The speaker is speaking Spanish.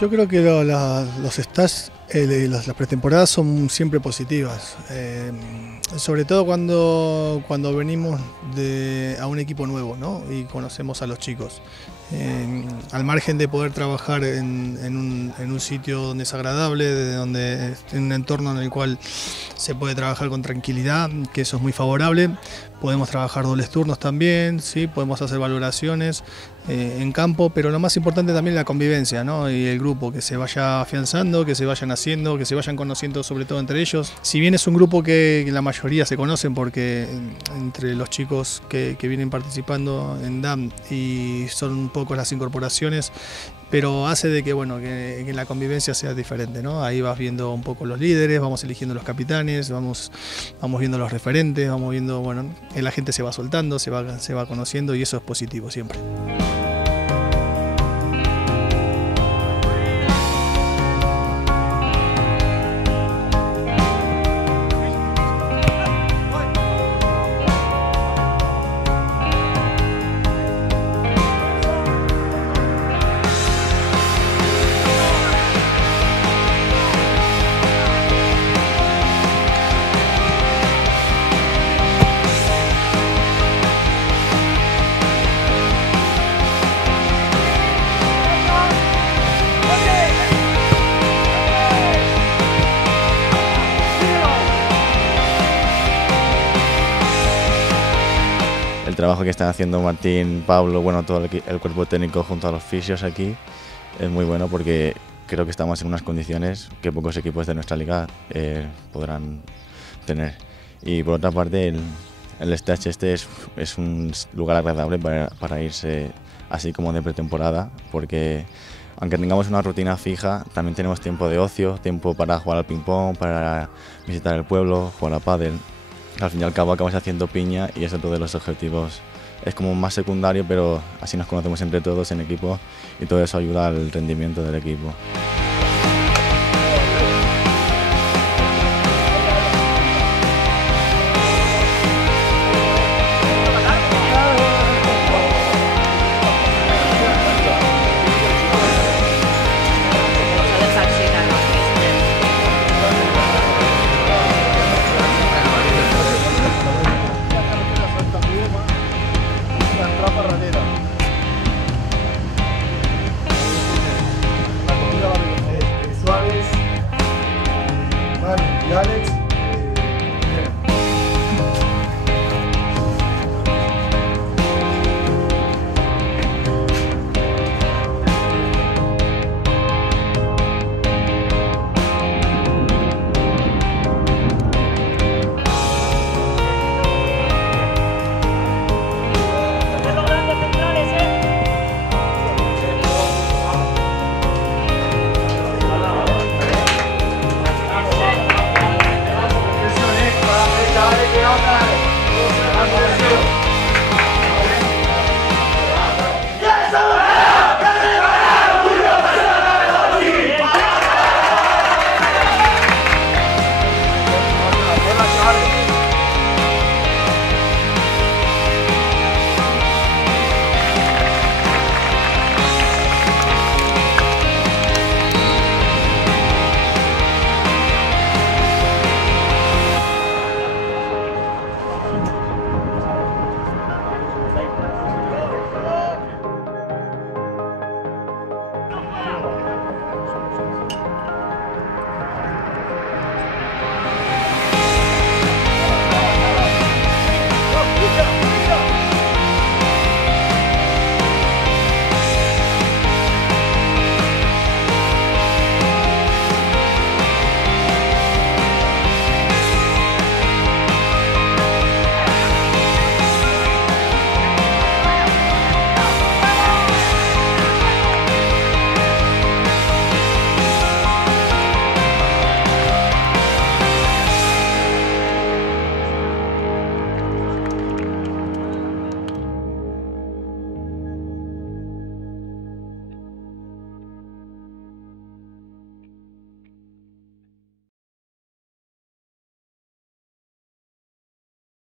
Yo creo que los stages, las pretemporadas son siempre positivas, sobre todo cuando venimos a un equipo nuevo, ¿no? Y conocemos a los chicos. Al margen de poder trabajar en un sitio donde es agradable, en un entorno en el cual se puede trabajar con tranquilidad, que eso es muy favorable. Podemos trabajar dobles turnos también, ¿sí? Podemos hacer valoraciones en campo, pero lo más importante también es la convivencia, ¿no? Y el grupo, que se vaya afianzando, que se vayan haciendo, que se vayan conociendo sobre todo entre ellos. Si bien es un grupo que la mayoría se conocen porque entre los chicos que vienen participando en DAM y son un poco las incorporaciones, pero hace de que, bueno, que la convivencia sea diferente, ¿no? Ahí vas viendo un poco los líderes, vamos eligiendo los capitanes, vamos viendo los referentes, vamos viendo, bueno, la gente se va soltando, se va conociendo y eso es positivo siempre. El trabajo que están haciendo Martín, Pablo, bueno, todo el cuerpo técnico junto a los fisios aquí es muy bueno porque creo que estamos en unas condiciones que pocos equipos de nuestra liga podrán tener. Y por otra parte, el stage este es un lugar agradable para irse así como de pretemporada, porque aunque tengamos una rutina fija, también tenemos tiempo de ocio, tiempo para jugar al ping-pong, para visitar el pueblo, jugar a pádel. Al fin y al cabo acabamos haciendo piña y es otro de los objetivos. Es como más secundario, pero así nos conocemos entre todos en equipo y todo eso ayuda al rendimiento del equipo.